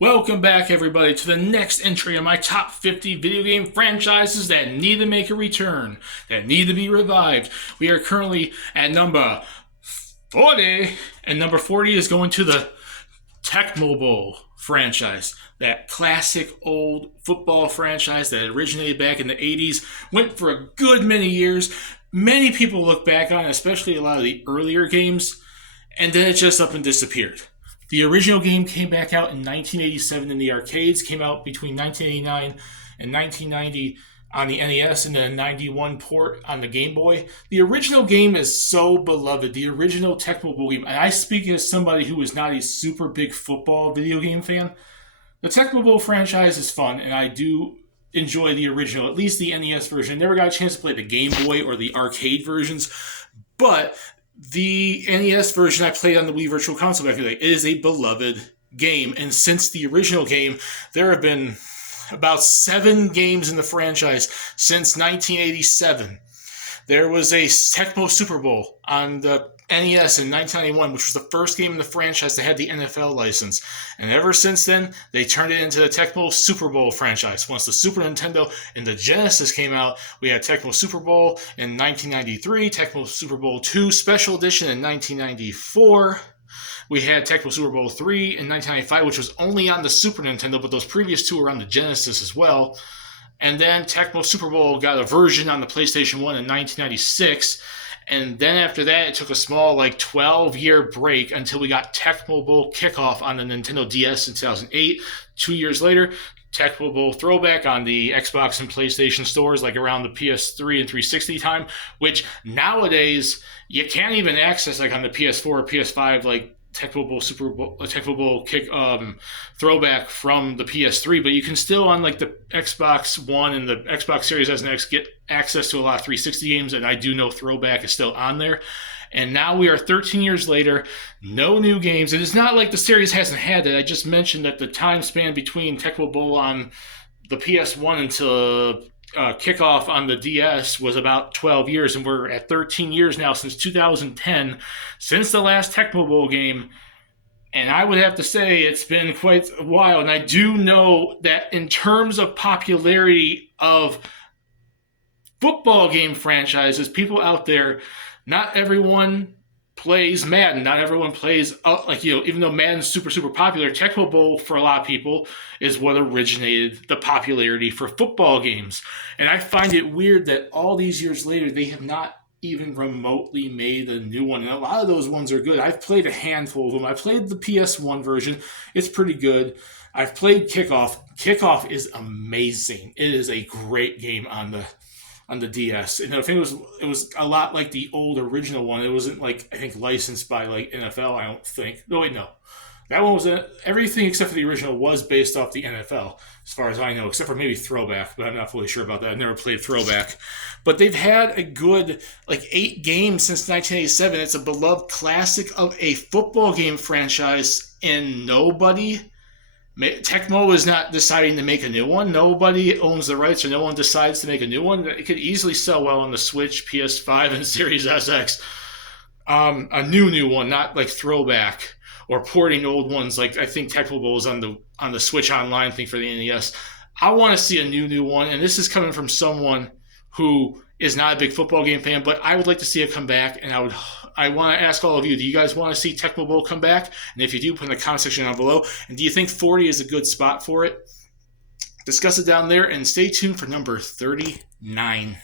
Welcome back, everybody, to the next entry of my top 50 video game franchises that need to make a return, that need to be revived. We are currently at number 40, and number 40 is going to the Tecmo Bowl franchise. That classic old football franchise that originated back in the 80s, went for a good many years. Many people look back on it, especially a lot of the earlier games, and then it just up and disappeared. The original game came back out in 1987 in the arcades, came out between 1989 and 1990 on the NES, and then a 91 port on the Game Boy. The original game is so beloved, the original Tecmo Bowl game, and I speak as somebody who is not a super big football video game fan. The Tecmo Bowl franchise is fun, and I do enjoy the original, at least the NES version. Never got a chance to play the Game Boy or the arcade versions, but the NES version I played on the Wii Virtual Console back in the day. It is a beloved game, and since the original game, there have been about 7 games in the franchise since 1987. There was a Tecmo Super Bowl on the NES in 1991, which was the first game in the franchise that had the NFL license. And ever since then, they turned it into the Tecmo Super Bowl franchise. Once the Super Nintendo and the Genesis came out, we had Tecmo Super Bowl in 1993, Tecmo Super Bowl 2 Special Edition in 1994. We had Tecmo Super Bowl 3 in 1995, which was only on the Super Nintendo, but those previous two were on the Genesis as well. And then Tecmo Super Bowl got a version on the PlayStation 1 in 1996. And then after that, it took a small 12-year break until we got Tecmo Bowl Kickoff on the Nintendo DS in 2008. 2 years later, Tecmo Bowl Throwback on the Xbox and PlayStation stores, around the PS3 and 360 time, which nowadays you can't even access on the PS4 or PS5 Tecmo Bowl Tecmo Bowl kick throwback from the PS3, but you can still on the Xbox One and the Xbox Series S and X get access to a lot of 360 games, and I do know Throwback is still on there. And now we are 13 years later, no new games. It is not like the series hasn't had it. I just mentioned that the time span between Tecmo Bowl on the PS1 until kickoff on the DS was about 12 years, and we're at 13 years now since 2010, since the last Tecmo Bowl game. And I would have to say it's been quite a while. And I do know that in terms of popularity of football game franchises, people out there, not everyone plays Madden. Not everyone plays, even though Madden's super, super popular, Tecmo Bowl for a lot of people is what originated the popularity for football games. And I find it weird that all these years later, they have not even remotely made a new one. And a lot of those ones are good. I've played a handful of them. I played the PS1 version. It's pretty good. I've played Kickoff. Kickoff is amazing. It is a great game on the DS. And I think it was a lot like the old original one. It wasn't licensed by NFL, I don't think. No, wait, no. That one was everything except for the original was based off the NFL, as far as I know, except for maybe Throwback, but I'm not fully sure about that. I've never played Throwback. But they've had a good 8 games since 1987. It's a beloved classic of a football game franchise, and Tecmo is not deciding to make a new one. Nobody owns the rights, or no one decides to make a new one. It could easily sell well on the Switch, PS5, and Series SX. A new one, not Throwback or porting old ones. I think Tecmo Bowl is on the Switch Online thing for the NES. I want to see a new one, and this is coming from someone who is not a big football game fan, but I would like to see it come back, and I want to ask all of you, do you guys want to see Tecmo Bowl come back? And if you do, put in the comment section down below. And do you think 40 is a good spot for it? Discuss it down there, and stay tuned for number 39.